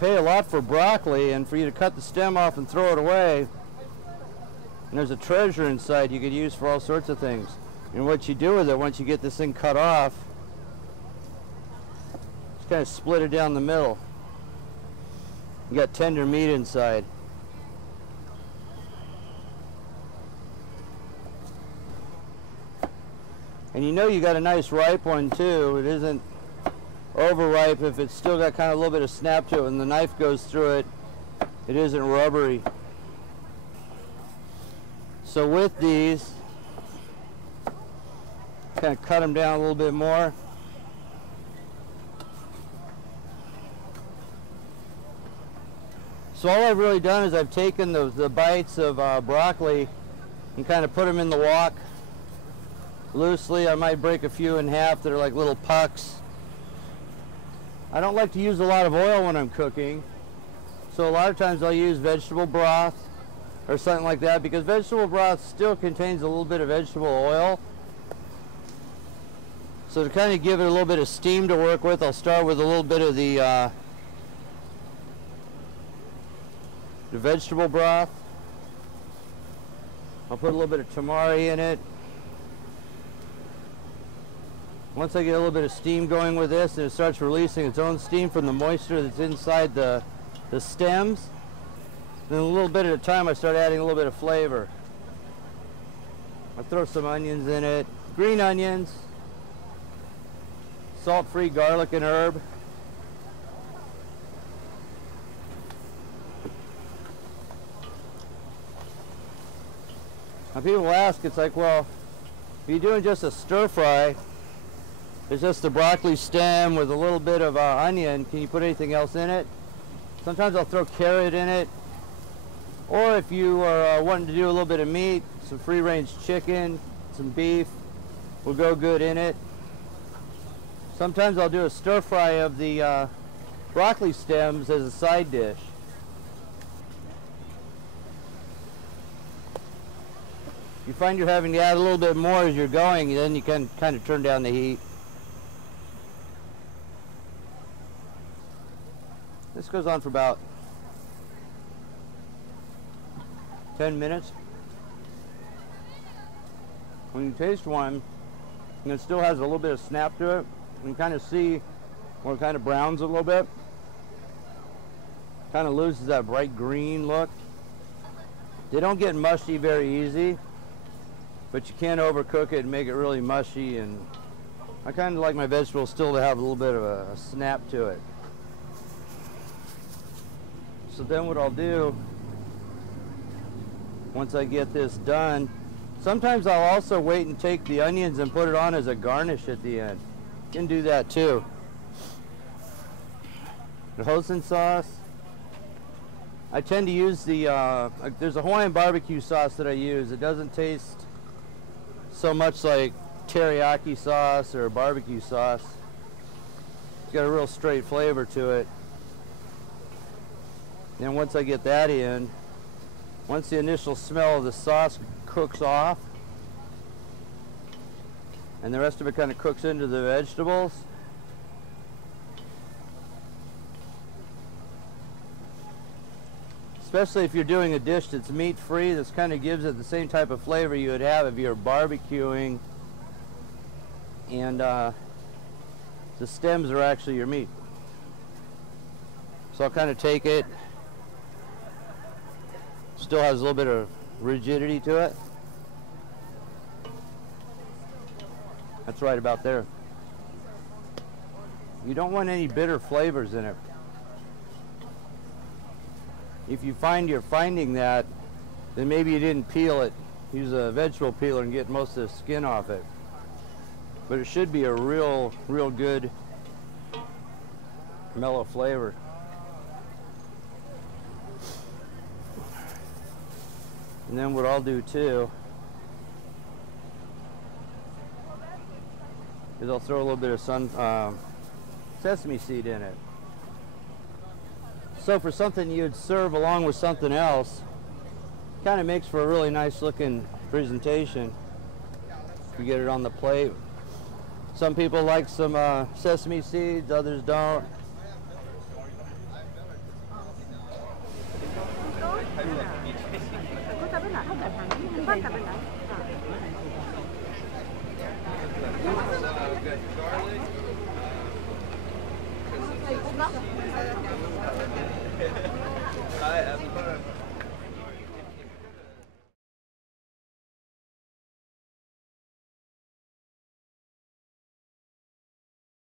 pay a lot for broccoli, and for you to cut the stem off and throw it away, and there's a treasure inside you could use for all sorts of things. And what you do with it once you get this thing cut off, just kind of split it down the middle. You got tender meat inside. And you know you got a nice ripe one too. It isn't overripe if it's still got kind of a little bit of snap to it and the knife goes through it. It isn't rubbery. So with these, kind of cut them down a little bit more. So all I've really done is I've taken the bites of broccoli and kind of put them in the wok loosely. I might break a few in half that are like little pucks. I don't like to use a lot of oil when I'm cooking, so a lot of times I'll use vegetable broth or something like that, because vegetable broth still contains a little bit of vegetable oil. So to kind of give it a little bit of steam to work with, I'll start with a little bit of the vegetable broth. I'll put a little bit of tamari in it. Once I get a little bit of steam going with this and it starts releasing its own steam from the moisture that's inside the stems, then a little bit at a time I start adding a little bit of flavor. I throw some onions in it, green onions, salt-free garlic and herb. Now people ask, it's like, well, if you're doing just a stir fry, it's just the broccoli stem with a little bit of onion, can you put anything else in it? Sometimes I'll throw carrot in it. Or if you are wanting to do a little bit of meat, some free-range chicken, some beef will go good in it. Sometimes I'll do a stir fry of the broccoli stems as a side dish. If you find you're having to add a little bit more as you're going, then you can kind of turn down the heat. This goes on for about 10 minutes. When you taste one, and it still has a little bit of snap to it, you can kind of see where it kind of browns a little bit. Kind of loses that bright green look. They don't get mushy very easy, but you can't overcook it and make it really mushy, and I kind of like my vegetables still to have a little bit of a snap to it. So then what I'll do, once I get this done, sometimes I'll also wait and take the onions and put it on as a garnish at the end. You can do that too. The Hoisin sauce, I tend to use the, there's a Hawaiian BBQ sauce that I use. It doesn't taste so much like teriyaki sauce or barbecue sauce. It's got a real straight flavor to it. And once I get that in, once the initial smell of the sauce cooks off, and the rest of it kind of cooks into the vegetables, especially if you're doing a dish that's meat-free, this kind of gives it the same type of flavor you would have if you're barbecuing and the stems are actually your meat. So I'll kind of take it, still has a little bit of rigidity to it. That's right about there. You don't want any bitter flavors in it. If you find you're finding that, then maybe you didn't peel it. Use a vegetable peeler and get most of the skin off it. But it should be a real good mellow flavor. And then what I'll do too is I'll throw a little bit of sesame seed in it. So for something you'd serve along with something else, kind of makes for a really nice looking presentation if you get it on the plate. Some people like some sesame seeds, others don't. Got garlic.